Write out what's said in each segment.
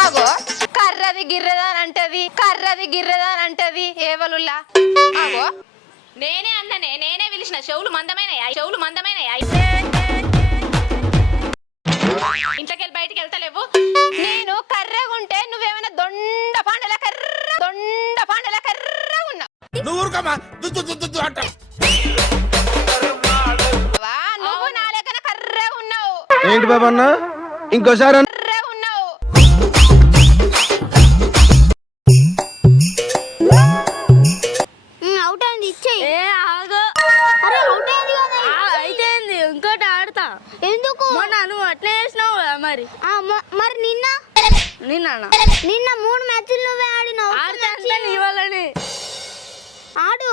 ఆగో కర్రది గిర్రదా అంటది ఏవలుల్లా ఆగో నేనే అన్ననే నేనే పిలిచిన చెవులు మందమైన ఇంట్లోకెళ్ళి బయటికి వెళ్తలేవు. నేను కర్రగుంటే నువ్వేమైనా దొండ పాండల కర్ర ఉన్నావు. నువ్వు నా లెక్కన కర్రగా ఉన్నావు. ఏంటి బాబా అన్న ఇంకోసారి కర్రగా ఉన్నావు. అవుట్ అయింది ఇచ్చేయి. ఏ ఆగో. అరే అవుట్ అయింది కదా. అయితే ఇంకోటి ఆడతా. ఎందుకు? మొన్న నువ్వు అట్లే చేసినావు కదా మరి. మరి నిన్న 3 మ్యాచ్లు నువ్వే ఆడినావు. ఆడితే నీ వల్లనే ఆడు.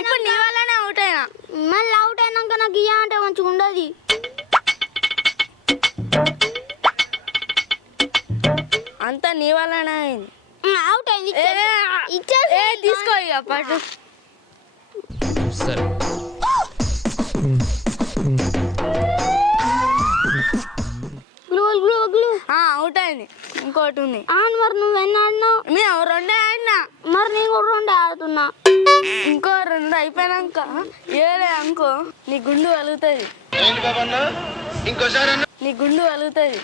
ఇప్పుడు నీ వల్లనే అవుట్ అయినా. మళ్ళీ అవుట్ అయినాక నాకు ఇయ్య అంటే మంచిగా ఉండదు. అంతా నీ వల్లనే అయింది. అవుట్ అయింది తీసుకో ఇక పట్టు. సరే అవుట్ అయింది. ఇంకోటి ఉంది. మరి నువ్వు ఎన్ని ఆడినావు? నేను 2 ఆడినా. మరి నేను కూడా 2 ఆడుతున్నా. ఇంకో 2 అయిపోయినాక ఏడే అనుకో నీ గుండు వలుగుతుంది. ఏంటి బాబా అన్న ఇంకోసారి నీ గుండు వలుగుతుంది.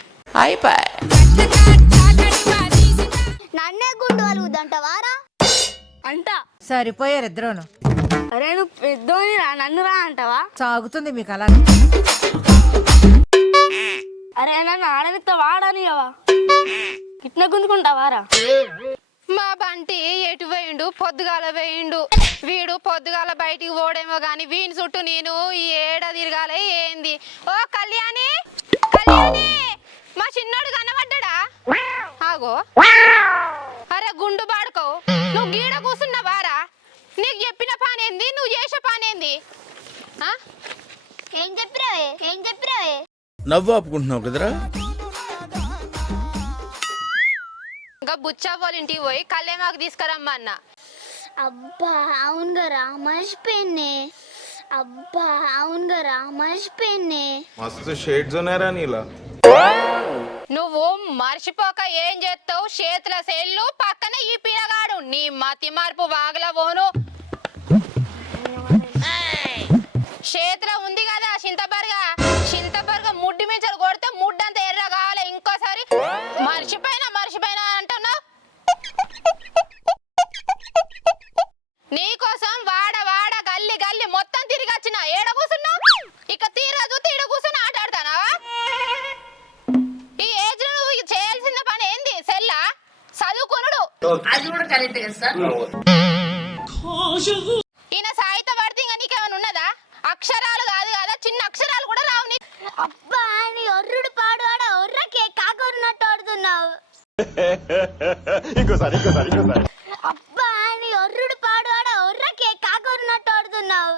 నన్నే గుండు వలుగుదంటవారా? అంట సరిపోయారు ఇద్దరును. అరే నువ్వు పెద్దోని రా నన్ను రా అంటావా? సాగుతుంది మీకు అలా. అరే నన్ను ఆడనిస్తా వాడనివా కిట్న గుంజుకుంటావారా? మా బంటి ఎటు పోయిండు? పొద్దుగాల పోయిండు. వీడు పొద్దుగాల బయటికి పోడేమో గాని వీని చుట్టూ నేను ఈ ఏడ తిరగాలే ఏంది? ఓ కళ్యాణి మా చిన్నోడు కనబడ్డా? ఆగో అరే గుండు బాడుకో నువ్వు గీడ కూర్చున్నావారా? నీకు చెప్పిన పనేంది? నువ్వు చేసే పనేంది? ఏం చెప్పిరావే? నవ్వు ఆపుకుంటున్నావు కదరా. ఇంకా బుచ్చా వాళ్ళ ఇంటికి పోయి కళ్యామాకు తీసుకురమ్మన్న. అబ్బా అవును గరా మర్చిపోయినే. మస్తు షేడ్స్ ఉన్నారా నీలా. నువ్వు మర్చిపోక ఏం చేస్తావు? చేతుల సెల్లు పక్కన ఈ పిల్లగాడు నీ మతి మార్పు వాగల పోను. చేతుల ఉంది కదా చింతబర్గా ముడ్డి మించలు కొడితే ముడ్డంతా ఎర్ర కావాలి. ఇంకోసారి మర్చిపోయినా అంటున్నావు. నీకోసం వాడ గల్లి మొత్తం తిరిగి వచ్చిన ఏడ కూసున్నావు? ఇక తీరదు తీడ కూర్చొని ఆట ఆడతానావా? ఈ ఏజ్ లో నువ్వు చేయాల్సిన పని ఏంది? సెల్లా చదువుకునుడు. ఈయన సాహిత్య పడితే ఇంకా నీకేమైనా ఉన్నదా? అక్షరాలు కాదు కదా చిన్న అక్షరాలు కూడా రావు నీకు. అబ్బా నీ ఒర్రుడు పాడు ఆడ ఒర్రకే కాకున్నట్టు ఆడుతున్నావు. అబ్బా నీ ఒర్రుడు పాడు ఆడ ఒర్రకే కాకున్నట్టు ఆడుతున్నావు.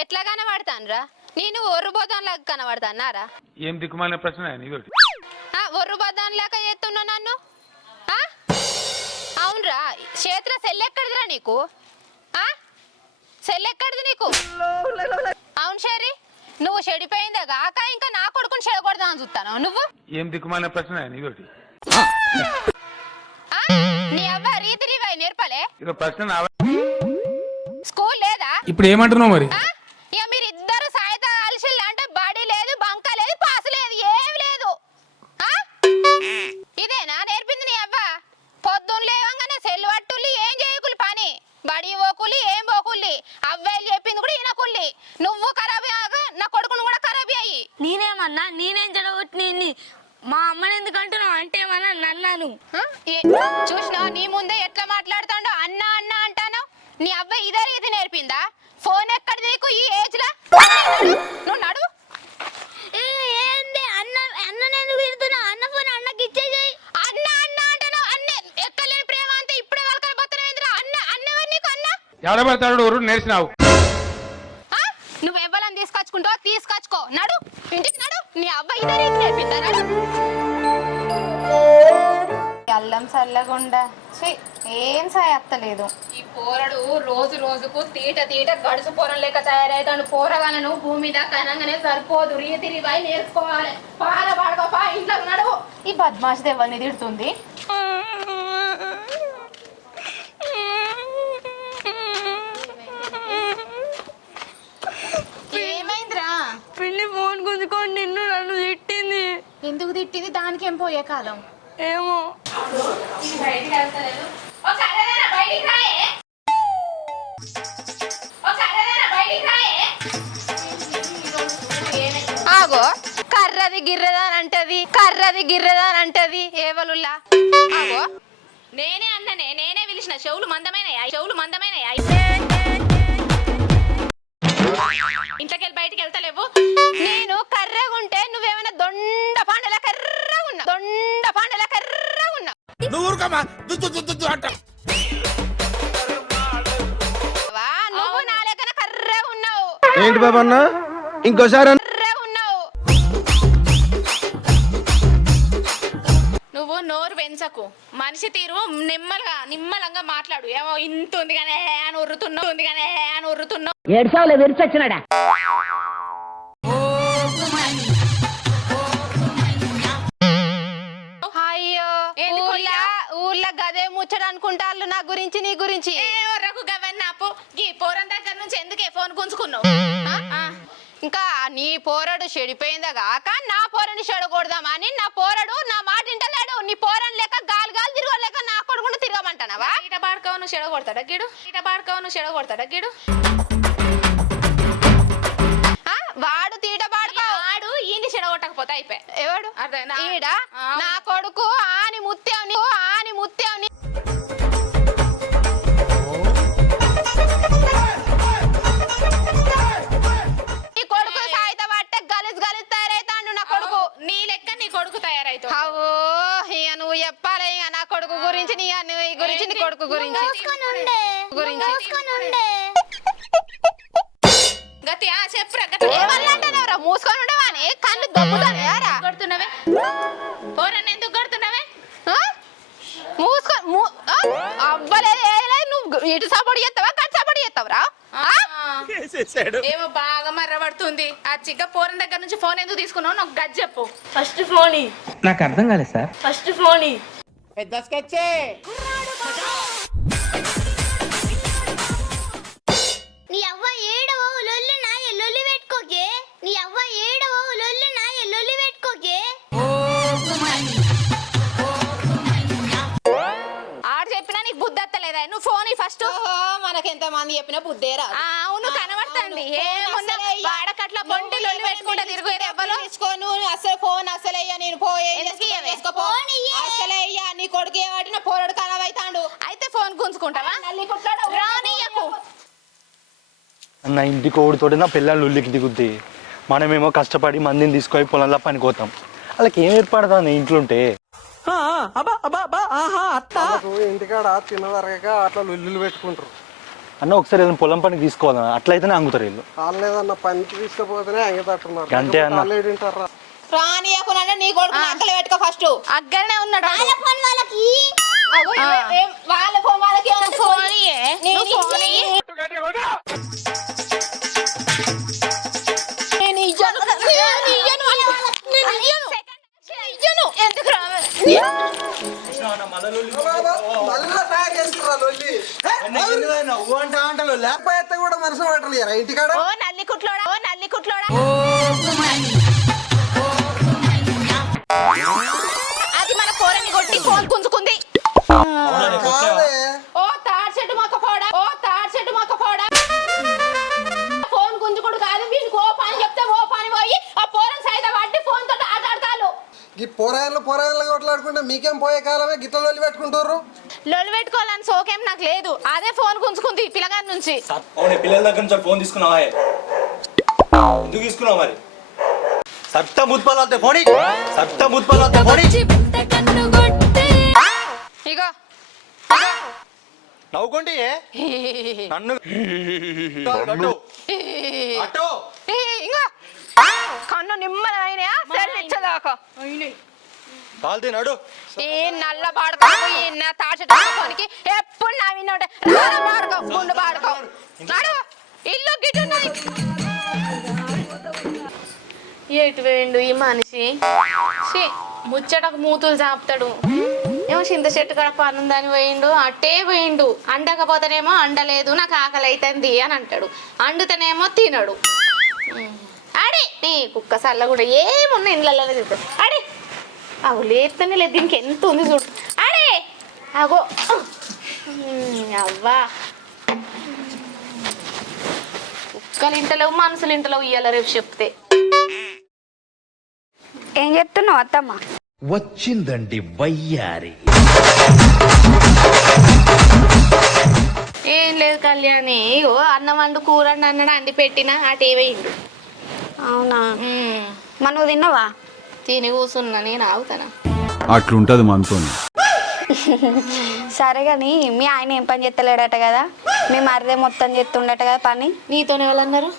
ఎట్లా కనబడతానరా? నేను ఒర్రుబోదాన్ లాగా కనబడతానారా? ఏం దిక్కుమాలిన ప్రశ్న ఒర్రుబోదాన్ లాగా చేస్తున్నా నన్ను? అవునరా చేతుల సెల్లెక్కడిదిరా నీకు? సెల్లెక్కడిది నీకు? అవును షరీ నువ్వు చెడిపోయిందే కాక ఇంకా నా కొడుకుని చెడగొడదామని చూస్తాను. నువ్వు ఏం దిక్కుమాలిన ప్రశ్న నీ అవ్వ రీతి రీవై నేర్పలే? ప్రశ్న స్కూల్ లేదా? ఇప్పుడు ఏమంటున్నావు మరి? ఇక మీరిద్దరు సాయిత కలిసిల్లా అంటే బడి లేదు బంక లేదు పాసు లేదు ఏమి లేదు. ఇదేనా నేర్పింది నీ అవ్వ? పొద్దున్న లేవంగానే సెల్లు పట్టుల్లి ఏం చేయకులి పని బడి పోకులి ఏం పోకుల్లి. అవ్వాయిలు చెప్పింది కూడా ఈయనకుల్లి. నువ్వు ఖరాబీ నా కొడుకును కూడా ఖరాబీ అయ్యి. నేనేమన్నా నేనేం జరగొట్టి మా అమ్మని ఎందుకు అంటున్నావు అంటే ఏమన్నా నన్నాను చూసినా నీ ముందే ఎట్లా మాట్లాడుతాడో అన్న అంటాను. నీ అవ్వ ఇదే రీతి నేర్పిందా? ఫోన్ ఎక్కడ నీకు ఈ ఏజ్ లా? నువ్వు నడు. ఏంది అన్ననెందుకు తిడుతున్నావు? అన్న ఫోన్ అన్నకి ఇచ్చేసేయ్. అన్న అంటాను. అన్న ఎక్కలేని ప్రేమ అంతా ఇప్పుడే వాళ్ళకైపోతున్నావేంద్రా? అన్నవని నీకు అన్న ఎవడబడతాడు నేర్చినావు. నువ్వు ఎవ్వలని తీసుకొచ్చుకో నడు ఇంటికి నడు. నీ అవ్వ ఇదే రీతి నేర్పిందా? నడు. అల్లం చల్లగుండా ఏం సాయత్తలేదు. పోరడు రోజు రోజుకు తీట గడుసు పోరం లెక్క తయారైతాడు. పోరగాలను భూమి మీద కనంగానే సరిపోదు, రీతి రివాయి నేర్చుకోవాలి. పాల పడకపో ఇంట్లో నడువు. ఈ బద్మాషి ఎవరిని తిడుతుంది? ఏమైందిరా? పిల్లి ఫోన్ గుంజుకొని నిన్ను నన్ను తిట్టింది. ఎందుకు తిట్టింది? దానికి ఏం పోయే కాలం. ఏమో ఆగో, కర్రది గిర్రదానంటది, కర్రది గిర్రదానంటది. ఏవలుల్లా ఆగో, నేనే అన్ననే, నేనే పిలిచిన. చెవులు మందమైనయా? ఇంట్లోకెళ్ళి బయటికి వెళ్తలేవు. నేను కర్రగుంటే నువ్వేమైనా దొండ పాండల కర్రగా ఉన్నా. నువ్వు నా లెక్కన కర్రగా ఉన్నావు. ఏంటి బాబన్న ఇంకోసారి నువ్వు నోరు పెంచకు. మనిషి తీరు నిమ్మలంగా మాట్లాడు. ఏమో ఇంత ఉంది కానీ అని ఉర్రుతున్నావు. ఏడ్సావులే విరిచొచ్చినాడా? అయ్యో, ఊర్లో గదే ముచ్చడు అనుకుంటాళ్ళు నా గురించి, నీ గురించి. ఈ పోరం దగ్గర నుంచి ఎందుకే ఫోన్ గుంజుకున్నావు? ఇంకా నీ పోరడు చెడిపోయిందా కాక నా పోరని చెడకూడదామని. నా పోరడు నా మాట ఇంటలేడు. నీ పోరని లేక గాలి తిరగలేక నా కొడుకుంటూ తిరగమంటానవా? ఇట బాడుకోను చెడగొడతాడా గిడు? వాడు తీట బాడుకో. వాడు ఈయన్ని చెడగొట్టకపోతే అయిపోయి. ఎవడు? ఈడ నా కొడుకు ఆని ముత్యాని. నీ కొడుకు సాయిత పట్టే గలీజ్ తయారైతాడు నా కొడుకు. నీ లెక్క నీ కొడుకు తయారైతాడు. అవో, ఇక నువ్వు చెప్పాలి ఇక నా కొడుకు గురించి, నీ గురించి, నీ కొడుకు గురించి. చెప్పురా, ఏమన్నాంటారా? మూసుకొని ఉండవాని కళ్ళు దొబ్బుతారా? కొడుతున్నావే పోరని ఎందుకు కొడుతున్నావే? అవ్వలేదు. నువ్వు ఇటు సపోర్ట్ చేస్తావా, కట్ సపోర్ట్ చేస్తావురా? ఏమో బాగా మర్రబడుతుంది. ఆ చిగ్గ పోరన్ దగ్గర నుంచి ఫోన్ ఎందుకు తీసుకున్నావు? నాకు గది చెప్పు. ఫస్ట్ ఫోన్ నాకు అర్థం కాలేదు సార్. ఫస్ట్ ఫోన్ నీ అవ్వ ఏడవ లొల్లి నాయ లొల్లి పెట్టుకోకే. ఆడు చెప్పినా నీకు బుద్ధి అత్తలేదా? నువ్వు ఫోన్ ఫస్ట్. మనకెంత మంది చెప్పినా బుద్ధేరా? అవును, కనబడుతుంది. వాడకట్ల బొంటి లొల్లి పెట్టుకుంటా తిరుగుతుంది. ఎవ్వరు తీసుకోను అసలు ఫోన్. అసలయ్యా నేను పోయే అసలయ్యా నీ కొడుకు ఏవాడిన పోరడు కనవైతాడు. అయితే ఫోన్ గుంజుకుంటావా? రానియకు. నా ఇంటికి ఓడితోటి నా పిల్లలు ఉల్లికి దిగుద్ది. మనమేమో కష్టపడి మందిని తీసుకొని పొలంలో పనికోతాం. వాళ్ళకి ఏం ఏర్పడతాను ఇంట్లుంటే. ఇంటికాడ తినదరగక అట్లా లొల్లులు పెట్టుకుంటారు. అన్న ఒకసారి ఏదైనా పొలం పనికి తీసుకోవాలన్న, అట్లయితేనే అంగుతారు వీళ్ళు. వాళ్ళేదన్న పనికి తీసుకుపోతేనే అంగతట్టున్నారు. అంతే అన్న. రానియకునంటే నీ కొడుకు అక్కలే పెట్టుకో ఫస్ట్. అగ్గరనే ఉన్నాడు. వాళ్ళ ఫోన్ వాళ్ళకి కూడా మనసు పట్టలేరా ఇంటికాడ? నల్లి కుట్లోడా అది మన పోరని కొట్టి ఫోన్ గుంజుకుంది. ఓ తాడు చెట్టు మొక్క పోడా ఫోన్ గుంజుకుడు కాదు. వీడికి ఓ పని చెప్తే ఓ పని పోయి ఆ పోరని సైత పట్టి ఫోన్ తోటి ఆటాడతారు. ఈ పోరాయలు కొట్లాడుకుంటే మీకేం పోయే కాలమే గిట్ల లొల్లి పెట్టుకుంటారు. లొల్లి పెట్టుకోవాలని సోకేం నాకు లేదు. అదే ఫోన్ గుంజుకుంది పిల్లగారి నుంచి. పిల్లల దగ్గర నుంచి ఫోన్ తీసుకున్నావా? ఎందుకు తీసుకున్నావు మరి? ఇగో నవ్వుకోండి నన్ను ఇంకా కన్ను నిమ్మలైన ఇచ్చదాకా కాలు తినాడు ఈ నల్ల పాడుకో ఈ తాచడానికి ఎప్పుడు నవ్విన పాడుకో గుండు పాడుకో నడు ఇల్లు గిట్టున్నది. ఎటు వేయండు ఈ మనిషి ఛీ, ముచ్చటకు మూతులు చాపుతాడు. ఏమో చింత చెట్టు కాడ పనుందని పోయిండు, అట్టే పోయిండు. అండకపోతేనేమో అండలేదు నాకు ఆకలి అవుతుంది అని అంటాడు, అండుతనేమో తినడు. అడే నీ కుక్క సల్ల కూడా ఏమున్నా ఇండ్లలోనే తింటాడు. అడే అవు లేస్తేనే లేదు, దీనికి ఎంత ఉంది చూడు. అడే అగో అవ్వా కుక్కలు ఇంటలేవు మనుషులు ఇంటలేవు ఇయ్యాల రేపు చెప్తే. ఏం చెప్తున్నావు అత్తమ్మ? వచ్చిందండి వయ్యారి. ఏం లేదు కళ్యాణి, ఇగో అన్నం వండు కూర అన్నాడు, అండి పెట్టినా అటే వేయండు. అవునా? మరి నువ్వు తిన్నావా? తిని కూర్చున్నా, నేను ఆగుతానా? అట్లుంటది మనతోని. సరే కానీ మీ ఆయన ఏం పని చేస్తలేడట కదా, మీ మరిదే మొత్తం చేస్తుండట కదా పని. నీతోనే వాళ్ళు అన్నారు?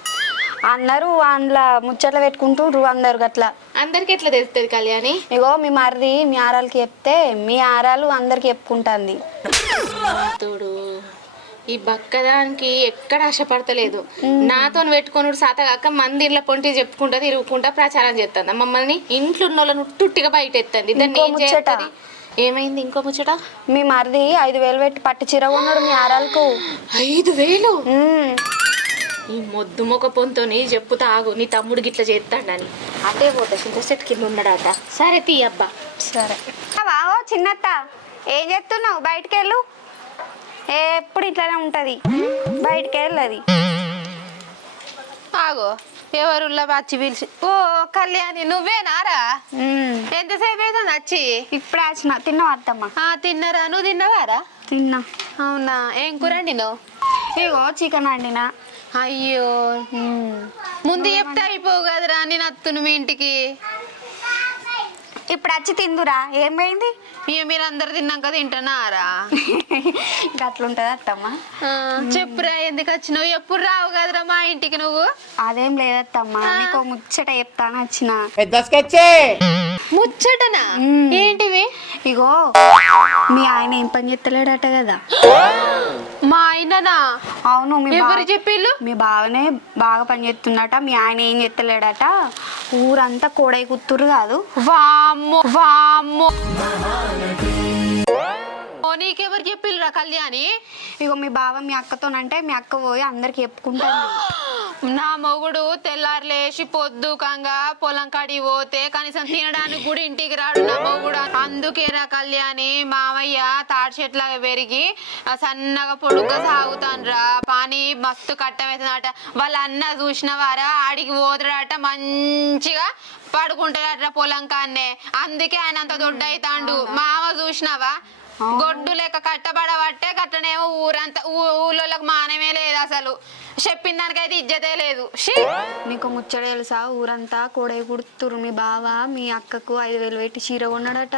అందరూ అందులో ముచ్చట్లు పెట్టుకుంటుండ్రు అందరు గట్లా. అందరికి ఎట్లా తెలుస్తుంది కళ్యాణి? ఇగో మీ మరిది మీ ఆరాలకి చెప్తే మీ ఆరాలు అందరికి చెప్పుకుంటుంది. తోడు ఈ బక్కదానికి ఎక్కడ ఆశపడతలేదు. నాతో పెట్టుకున్నాడు సాతగాక మందిర్ల పొంటి చెప్పుకుంటా తిరుగుకుంటా ప్రచారం చేస్తుంది. మమ్మల్ని ఇంట్లో ఉన్న వాళ్ళని ఉట్టుట్టిగా బయట ఎత్తండి. దాన్ని ఏం చేస్తుంది? ఏమైంది ఇంకో ముచ్చట? మీ మరిది 5,000 పెట్టి పట్టు చీర కొన్నాడు మీ ఆరాలకు. 5,000? ఈ మొద్దు మొక్క పొంతోని చెప్పుతా ఆగు, నీ తమ్ముడు గిట్ల చేస్తాడని. అటే పోతా చింత చెట్టు కింద ఉన్నాడట. సరే తీ అబ్బా. సరే ఓ చిన్నత్త, ఏం చేస్తున్నావు? బయటికి వెళ్ళు, ఎప్పుడు ఇట్లానే ఉంటది, బయటికి వెళ్ళది. ఆగో ఎవరుల్లా వచ్చి పిలిచి. ఓ కళ్యాణి నువ్వేనారా? ఎంతసేపు అవుతుంది వచ్చి? ఇప్పుడు వచ్చిన. తిన్నావా అత్తమ్మ? తిన్నారా, నువ్వు తిన్నవారా? తిన్నా. అవునా, ఏం కూర వండినావు? ఇగో చికెన్ వండినా. అయ్యో ముందు చెప్తే అయిపోవు కదరా, నేను అత్తును మీ ఇంటికి. ఇప్పుడు వచ్చి తిందురా, ఏం పోయింది? ఇక మీరు అందరు తిన్నాక తింటున్నారా? గట్లుంటది అత్తమ్మ. చెప్పురా, ఎందుకు వచ్చినావు? ఎప్పుడు రావు కదరా మా ఇంటికి నువ్వు. అదేం లేదత్తమ్మ, నీకు ముచ్చట చెప్తాను వచ్చిన. ముచ్చటనా? ఏంటివి? ఇగో మీ ఆయన ఏం పని చేస్తలేడట కదా. మా ఆయననా? అవును. ఎవరు చెప్పిళ్ళు? మీ బావనే బాగా పని చేస్తున్నట, మీ ఆయన ఏం చేస్తలేడట. ఊరంతా కోడై కూతురు కాదు. వామ్మో వామ్మో, నీకెవరు చెప్పిల్లురా కళ్యాణి? ఇగో మీ బావ మీ అక్కతోనంటే మీ అక్క పోయి అందరికి చెప్పుకుంటాను. నా మొగుడు తెల్లారు లేచి పొద్దుకంగా పొలం కాడికి పోతే కనీసం తినడానికి కూడా ఇంటికి రాడు నా మొగుడు. అందుకేరా కళ్యాణి మామయ్య తాడి చెట్లాగా పెరిగి సన్నగా పొడుగ్గా సాగుతాన్రా. పాని మస్తు కట్టమవుతుందట. వాళ్ళ అన్న చూసిన వారా ఆడికి పోతాడట, మంచిగా పడుకుంటాడట పొలం కాన్నే. అందుకే ఆయన అంత దొడ్డు అవుతాండు. మామ చూసినావా గొడ్డు లెక్క కట్టబడబట్టే కట్టనేమో ఊరంతా ఊళ్ళోకి మానమే లేదు. అసలు చెప్పిన దానికైతే ఇజ్జతే లేదు. నీకు ముచ్చట తెలుసా? ఊరంతా కోడై కుడుతురు. మీ బావ మీ అక్కకు 5,000 పెట్టి చీర కొన్నాడట.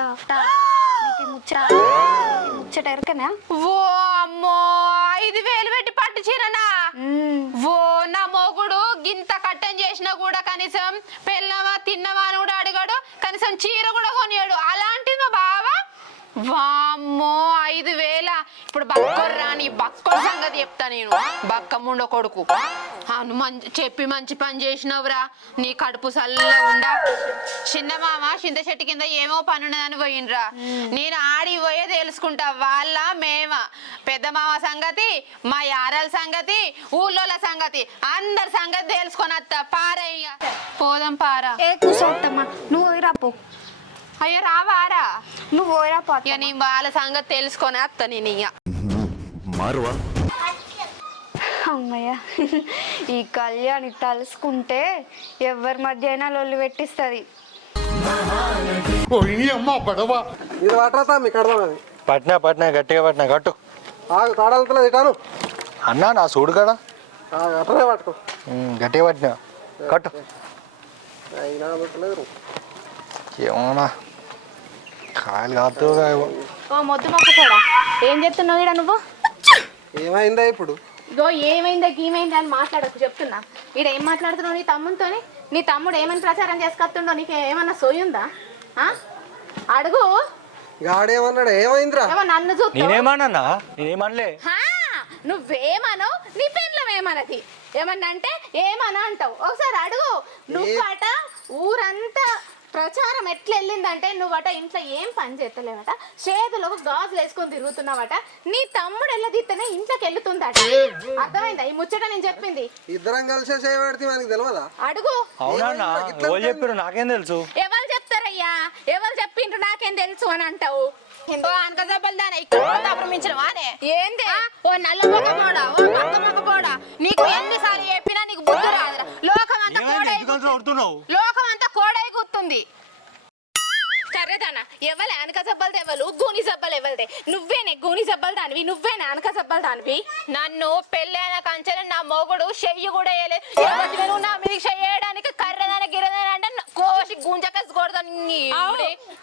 ముచ్చట ఎరకనా? ఓ అమ్మో, 5,000 పెట్టి పట్టు చీరనా? ఓ నా మొగుడు గింత కట్టం చేసినా కూడా కనీసం పెళ్ళవా తిన్నవా అని కూడా అడిగాడు, కనీసం చీర కూడా కొనియాడు. అలాంటిది మా బావ వామ్మో 5,000. ఇప్పుడు బక్కొర్రా, నీ బక్కొర సంగతి చెప్తా నేను. బక్క ముండో కొడుకు, చెప్పి మంచి పని చేసినవురా, నీ కడుపు సల్లగా ఉండా. చిన్న మామ చింత చెట్టు కింద ఏమో పని ఉన్నదని పోయినరా. నేను ఆడి పోయే తెలుసుకుంటా వాళ్ళ మేమ పెద్ద మామ సంగతి, మా యారాల సంగతి, ఊళ్ళోల సంగతి, అందరి సంగతి తెలుసుకొని వస్తా. పారయ్య పోదాం పారా. కూర్చోవద్దమ్మా, నువ్వు రాపో. అయ్యో రావారా? నువ్వు పోయిరాపో. ఇక నీ వాళ్ళ సంగతి తెలుసుకొని వస్తా నేను. ఇక అమ్మయ్య, ఈ కళ్యాణి తలుసుకుంటే ఎవరి మధ్య అయినా లొల్లి పెట్టిస్తుంది. ఇది పట్టరా మీకు అర్థం. పట్నా పట్నా గట్టిగా పట్నా కట్టు. తాడాలతలేదు ఇటాను అన్నా నా చూడు కాడా అట్లనే పట్టుకో. గట్టిగా పట్టినా కట్టు. అయినా పెట్టలేదు ఏమోనా కాయలు కాదు. ఓ మొద్దు మొక్కడా, ఏం చెప్తున్నావు ఇక్కడ నువ్వు? ఏమైందా ఇప్పుడు? ఇగో ఏమైందా గీమైందా అని మాట్లాడకు చెప్తున్నా. ఈడ ఏం మాట్లాడుతున్నావు నీ తమ్ముడితోని? నీ తమ్ముడు ఏమని ప్రచారం చేసుకొస్తుండో నీకు ఏమన్నా సోయుందా? అడుగు గాడేమన్నాడు ఏమైందిరా? ఏమో నన్ను చూస్తావు నేనేమన్నా నేనేమనలే. నువ్వేమనో నీ పెళ్ళం ఏమనది ఏమన్నా అంటే ఏమన్నా అంటావు ఒకసారి అడుగు నువ్వట ఊరంతా ప్రచారం ఎట్లా వెళ్ళిందంటే నువ్వట ఇంట్లో ఏం పని చేస్తలేవట చేతులు గాజులు వేసుకొని తిరుగుతున్నావట నీ తమ్ముడు ఎల్లదిస్తేనే ఇంట్లోకి వెళ్తుందట అర్థమైందా ఈ ముచ్చట నేను చెప్పింది ఇద్దరం కలిసే చేయబడితే మనకి తెలియదా? అడుగు అవునన్నా ఎవరు చెప్పారు నాకేం తెలుసు. ఎవరు చెప్తారయ్యా ఎవరు చెప్పిండ్రు నాకేం తెలుసు అని అంటావు ఏంది ఓ నల్ల మొక్కపోడా ఓ నల్ల మొక్కపోడా నీకు ఎన్నిసార్లు చెప్పినా నీకు బుద్ధి రాదురా లోకం అంతా లోకం అంతా కోడై కూతుంది కర్రేదానా ఎవలే అనక జబ్బలు ఎవరు గూని జబ్బలు ఎవరిదే నువ్వేనే గూని జబ్బలు దానివి నువ్వేనే అనక జబ్బలు దానివి నన్ను పెళ్ళైన కంచెలు నా మొగుడు చెయ్యి కూడా వేయలేదు నువ్వు నా మీద చేయడానికి కర్రదాన గిరదాన అంటే కోసి గుంజకేసి కొడతాను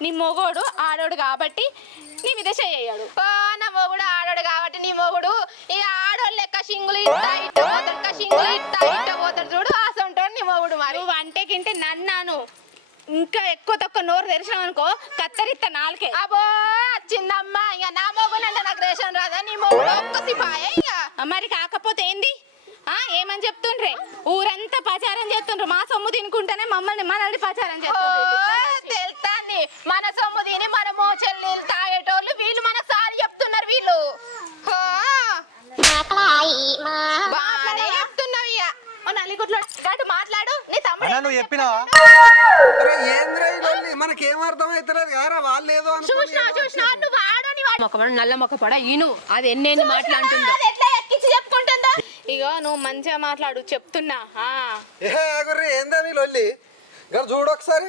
నీ మొగుడు ఆడోడు కాబట్టి నీ మీద చెయ్యాడు నా మొగుడు ఆడోడు కాబట్టి నీ మొగుడు ఇక ఆడోళ్ళు లెక్క సింగులు ఇట్ట పోతాడు సింగులు ఇట్ట పోతాడు చూడు ఆశ ఉంటాడు నీ మొగుడు మరి వంటే కింటే నన్నాను ఇంకా ఎక్కువ తక్కువ నోరు తెరిచినావు అనుకో కత్తరిత్త నాలుకే అబ్బో వచ్చిందమ్మా ఇక నా మొగునంటే నాకు రేషన్ రాదా నీ మొగుడు ఒక్క సిపాయే ఇక మరి కాకపోతే ఏంది ఏమని చెప్తుండ్రే ఊరంతా ప్రచారం చేస్తుండ్రు మా సొమ్ము తినుకుంటేనే మనల్ని ప్రచారం చేస్తుండ్రు తెలుతాన్ని మన సొమ్ము తిని మన మోచెల్లి తాగేటోళ్ళు వీళ్ళు మన సారి చెప్తున్నారు వీళ్ళు బాగానే చెప్తున్నావు ఇక నల్లిగుట్లో గట్టు మాట్లాడు నీ తమ్ముడు నువ్వు చెప్పినావా? మనకేం అర్థం అవుతలేదు కదా వాళ్ళు ఏదో నల్ల మొక్కపడ ఈను అది ఎన్ని మాట్లాడుతుందో ఎట్లా ఎక్కించి చెప్పుకుంటుందా ఇగో నువ్వు మంచిగా మాట్లాడు చెప్తున్నా ఏందా నీ లొల్లి చూడు ఒకసారి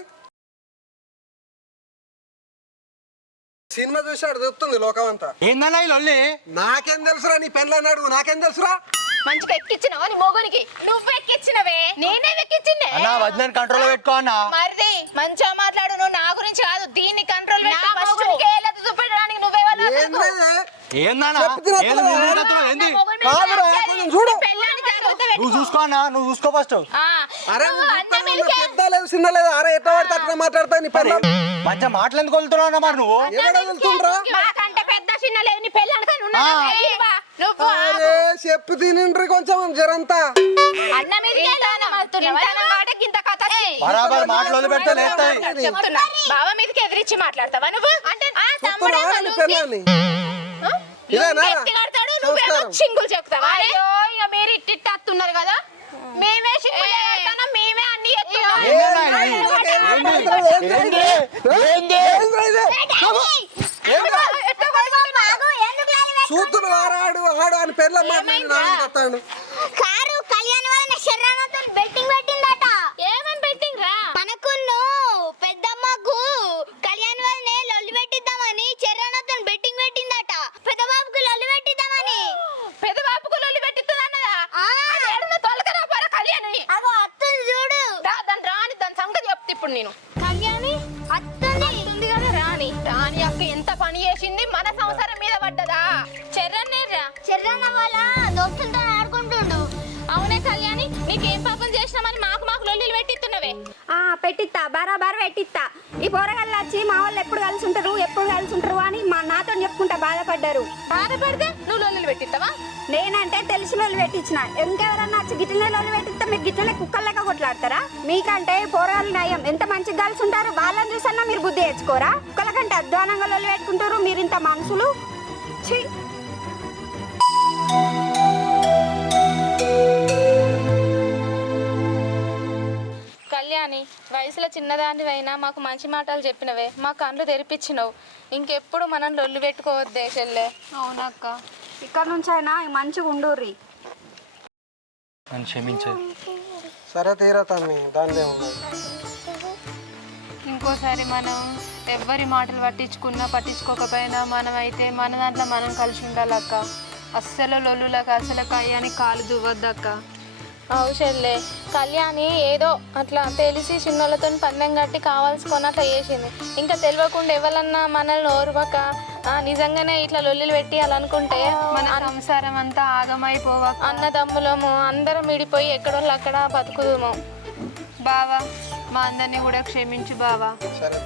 సినిమా చూసాడు చెప్తుంది లోకం అంతా. ఏందన్నా ఈ లొల్లి? నాకేం తెలుసురా నీ పెళ్ళని అడుగు నాకేం తెలుసురా? మంచిగా ఎక్కించినావా నీ మొగునికి నువ్వు ఎక్కించినవే నేనే ఎక్కించిందే అన్నా వదిలేని కంట్రోల్ పెట్టుకో అన్నా. మరిది మంచిగా మాట్లాడు నువ్వు నా గురించి కాదు దీన్ని కంట్రోల్ చూపెట్టడానికి నువ్వే నువ్వు చూసుకో అన్నా నువ్వు చూసుకో ఫస్ట్. పెద్ద లేదు చిన్న లేదు అరే ఎట్లా పడితే అట్లా మాట్లాడతా నీ పెళ్ళ మంచిగా మాటలు ఎందుకు వెళ్తున్నావు అన్న మరి నువ్వు? మాకంటే పెద్ద చిన్న లేదు నీ పెళ్ళి చెప్పు తినండ్రి కొంచెం జరంతా అన్న బరాబర్ మాటలు వదిలిపెడితే లేస్తాయి. బావ మీదకి ఎదిరించి మాట్లాడతావా నువ్వు అంటే పెళ్ళాన్ని ఇదేనా సింగులు చెప్తావా ఇక మీరు ఇట్టిట్టున్నారు కదా మేమే మేమే అన్ని చూతులు ఆడు ఆడు అని పెళ్ళ మాట్లాడు కారు కళ్యాణ వాళ్ళ శరణతో బెట్టింగ్ పెట్టిందట. ఏమేం బెట్టింగ్ రా మనకును పెద్దమ్మకు కళ్యాణ వాళ్ళని లొల్లి పెట్టిద్దామని శరణతో బెట్టింగ్ పెట్టిందట. పెద్ద బాబుకు లొల్లి పెట్టిద్దామని పెద్ద బాబుకు లొల్లి పెట్టిస్తుందన్నదా తొలకరా పర కళ్యాణి అగో అత్తుంది చూడు దాని రాని దాని సంగతి చెప్తే ఇప్పుడు నేను కళ్యాణి అత్తుంది కదా రాని రాని అక్క ఎంత పని చేసింది మన సంసారం మీద పడ్డదా శరణ వాళ్ళ దోస్తులతో ఆడుకుంటుండు. అవునే కళ్యాణి నీకేం పాపం చేసినామని మాకు లొల్లిలు పెట్టిస్తున్నవే పెట్టిస్తా బరాబర్ పెట్టిస్తా ఈ పోరగాళ్ళు వచ్చి మా వాళ్ళు ఎప్పుడు కలిసి ఉంటారు అని నాతో చెప్పుకుంటా బాధపడ్డారు బాధపడితే నువ్వు లొల్లిలు పెట్టిస్తావా నేనంటే తెలిసిన వాళ్ళు పెట్టించిన ఇంకెవరన్నా వచ్చి గిట్లనే వాళ్ళు పెట్టిస్తే మీరు గిట్లనే కుక్కలు లెక్క కొట్లాడతారా మీకంటే పోరగాళ్ళు నయం ఎంత మంచిగా కలిసి ఉంటారు వాళ్ళని చూసన్నా మీరు బుద్ధి తెచ్చుకోరా కుక్కల కంటే అధ్వానంగా వాళ్ళు పెట్టుకుంటారు మీరు ఇంత మనుషులు ఛీ కళ్యాణి వయసులో చిన్నదానివైనా మాకు మంచి మాటలు చెప్పినవే మా కళ్ళు తెరిపించినవు ఇంకెప్పుడు మనం లొల్లు పెట్టుకోవద్దే చెల్లె అవునక్క ఇక్కడ నుంచి అయినా మంచిగా ఉండుర్రి క్షమించే సరే తీరా తమ్మి దానిలో ఇంకోసారి మనం ఎవ్వరి మాటలు పట్టించుకోకపోయినా మనం అయితే మన దాంట్లో మనం కలిసి ఉండాలక్క అస్సలు లొల్లులకు అసలు కళ్యాణి కాలు దువ్వద్దక్క అవుషల్లే కళ్యాణి ఏదో అట్లా తెలిసి చిన్నోళ్ళతో పందెం కట్టి కావాల్సుకొని అట్లా చేసింది ఇంకా తెలియకుండా ఎవరన్నా మనల్ని ఓర్వక నిజంగానే ఇట్లా లొల్లిలు పెట్టి అలానుకుంటే మన సంసారం అంతా ఆగమైపోవ అన్నదమ్ములము అందరం విడిపోయి ఎక్కడోళ్ళు అక్కడ బతుకుదాము బావా మా అందరినీ కూడా క్షమించు బావా సరే